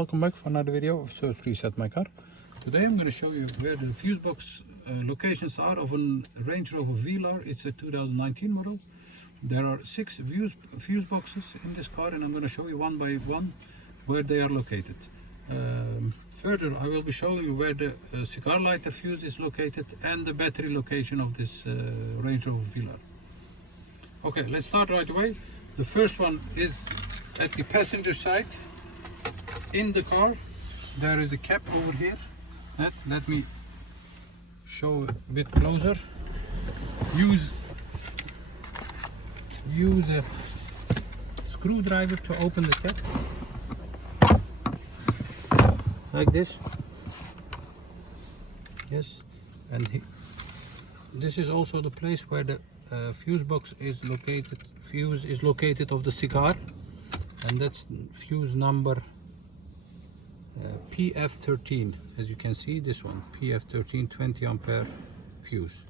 welcome back for another video of Search Reset My Car. Today I'm going to show you where the fuse box locations are of a Range Rover Velar. It's a 2019 model. There are 6 fuse boxes in this car, and I'm going to show you one by one where they are located. Further, I will be showing you where the cigar lighter fuse is located and the battery location of this Range Rover Velar. Okay, let's start right away. The first one is at the passenger side. In the car, there is a cap over here. Let me show a bit closer. Use a screwdriver to open the cap, like this. Yes, and this is also the place where the fuse box is located. Fuse is located of the cigar, and that's fuse number PF13. As you can see, this one, PF13 20 ampere fuse.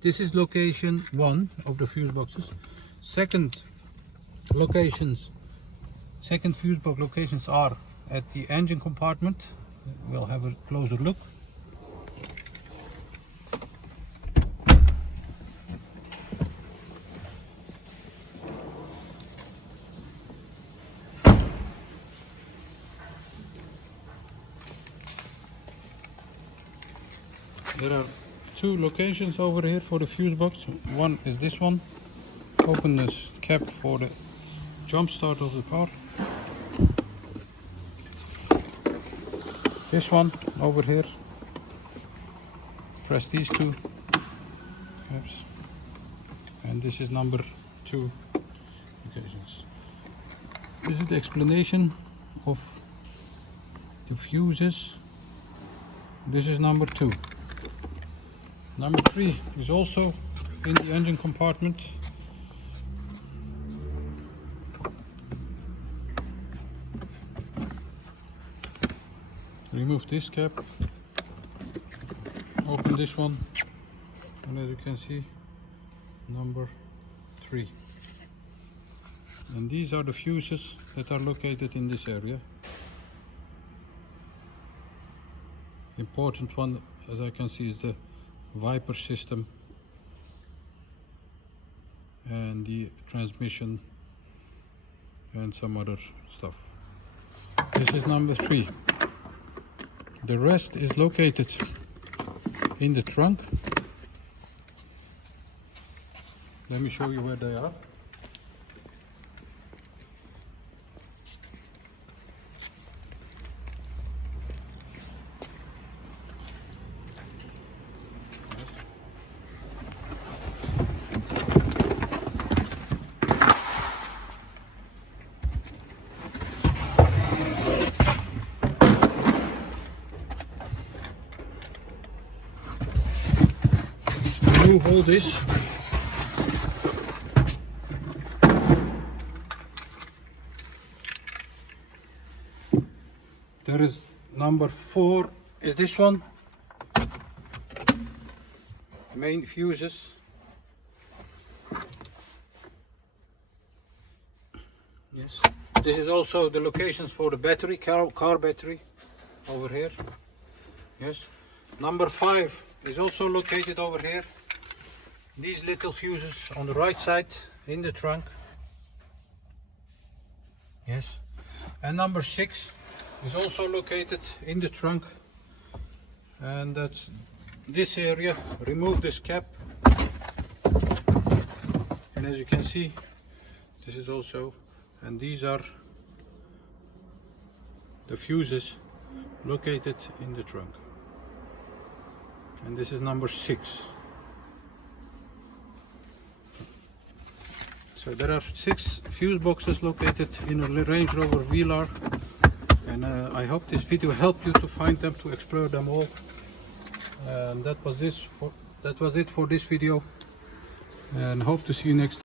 This is location 1 of the fuse boxes. Second fuse box locations are at the engine compartment. We'll have a closer look. There are 2 locations over here for the fuse box. One is this one. Open this cap for the jump start of the car. This one over here. Press these 2 caps. And this is number 2 locations. This is the explanation of the fuses. This is number 2. Number 3 is also in the engine compartment. Remove this cap, open this one, and as you can see, number 3. And these are the fuses that are located in this area. Important one, as I can see, is the wiper system and the transmission and some other stuff. This is number 3. The rest is located in the trunk. Let me show you where they are. Remove all this. There is number 4 is this one. Main fuses. Yes. This is also the locations for the battery, car battery over here. Yes. Number 5 is also located over here. These little fuses on the right side in the trunk. Yes. And number 6 is also located in the trunk. And that's this area. Remove this cap. And as you can see, this is also, and these are the fuses located in the trunk. And this is number 6. So there are 6 fuse boxes located in a Range Rover Velar, and I hope this video helped you to find them, to explore them all. That was it for this video, and hope to see you next time.